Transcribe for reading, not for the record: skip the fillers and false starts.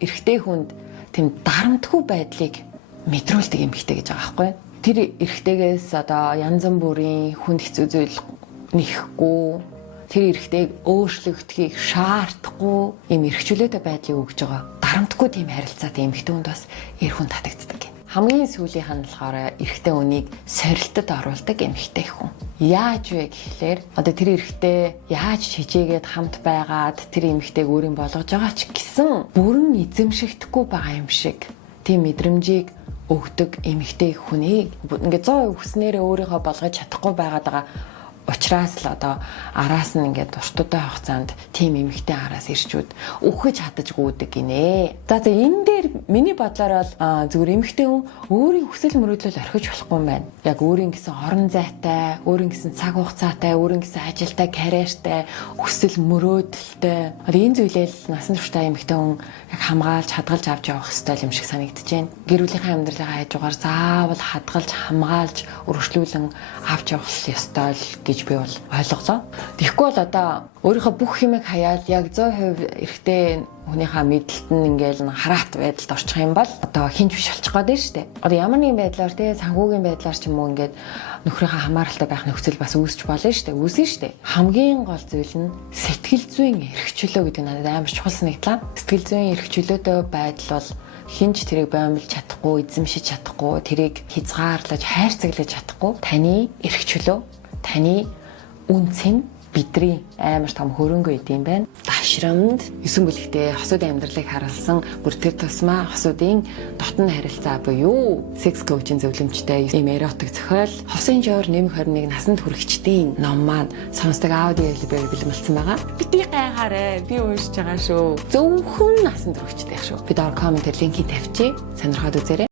эрэгтэй хүнд тийм дарамтгүй байдлыг мэдрүүлдэг эмэгтэй гэж байгаа байхгүй. Тэр эрэгтэйгээс одоо янз бүрийн хүнд хэцүү зүйл нэхэхгүй, тэр эрэгтэйг өөрчлөгдөхийг шаардахгүй юм эрхчлөөтэй байдлыг өгж байгаа. Дарамтгүй тийм харилцаатай эмэгтэй хүнд бас эр хүн татагддаг. Хамгийн сүүлийн хандлагаар эрэгтэй хүнийг сорилтод оруулдаг эмэгтэй хүн. Яаж вэ гэхлээр одоо тэр эрэгтэй яаж хичээгээд хамт байгаад тэр эмэгтэйг өөрийн болгож байгаа ч гэсэн бүрэн эзэмшигдэхгүй байгаа юм шиг тийм мэдрэмжийг өгдөг эмэгтэй хүнийг ингээд 100% хүснээрээ өөрийгөө болгож чадахгүй байгаа учраас л одоо араас нь ингээд уртудай хугацаанд тийм эмэгтэй араас ирчүүд өгөхөж хадажгүйдэг гинэ. За энэ дээр миний бодлоор бол зүгээр эмэгтэй хүн өөрийн хүсэл мөрөөдлөл орхиж болохгүй юм байна. Яг өөрийн гэсэн орон зайтай, өөрийн гэсэн цаг хугацаатай, өөрийн гэсэн ажилтай, карьертай, хүсэл мөрөөдөлтэй. Одоо энэ зүйлэл насан туршдаа эмэгтэй хүн яг хамгаалж, хадгалж авч явах ёстой юм шиг санагдаж байна. Гэр бүлийнхээ амьдралын хажуугаар заавал хадгалж, хамгаалж, өргөжлүүлэн авч явах ёстой л гэж би бол ойлголоо. Тэгэхгүй бол одоо өөрийнхөө бүх юмыг хаяад яг 100% эрэгтэй хүнийхээ мэдлэлт нь ингээл хараат байдалд орчих юм бол одоо хинч биш болчих гээд байна шүү дээ. Одоо ямар нэгэн байдлаар санхүүгийн байдлаар ч юм уу ингээд нөхрийнхөө хамааралтай байх нөхцөл бас үүсч болно шүү дээ. Үүснэ шүү дээ. Хамгийн гол зүйл нь сэтгэл зүйн эрхчлөө гэдэг нь надад амар чухал санагдлаа. Сэтгэл зүйн эрхчлөөтэй байдал бол хинч тэрийг боомлж чадахгүй, эзэмшиж чадахгүй, тэрийг хязгаарлаж, хайрцаглаж чадахгүй. Таны эрхчлөө, таны үнц нь бидний амар том хөрөнгө байд юм байна. Дашрамд 9 бүлэгтээ хосуудын амьдралыг харуулсан бүр тэр тусмаа хосуудын дотн харилцаа буюу секс коучинг зөвлөмжтэй ийм эротик зохиол Хосын жоор нэмэх 21 насанд хүрэгчдийн ном маань сонсдог аудио бэлгэлсэн байгаа. Бити гайхаарай. Би уншиж байгаа шүү. Зөвхөн насанд хүрэгчтэй шүү. Би доор комментээр линкийг тавьчих. Сонирхоод үзээрэй.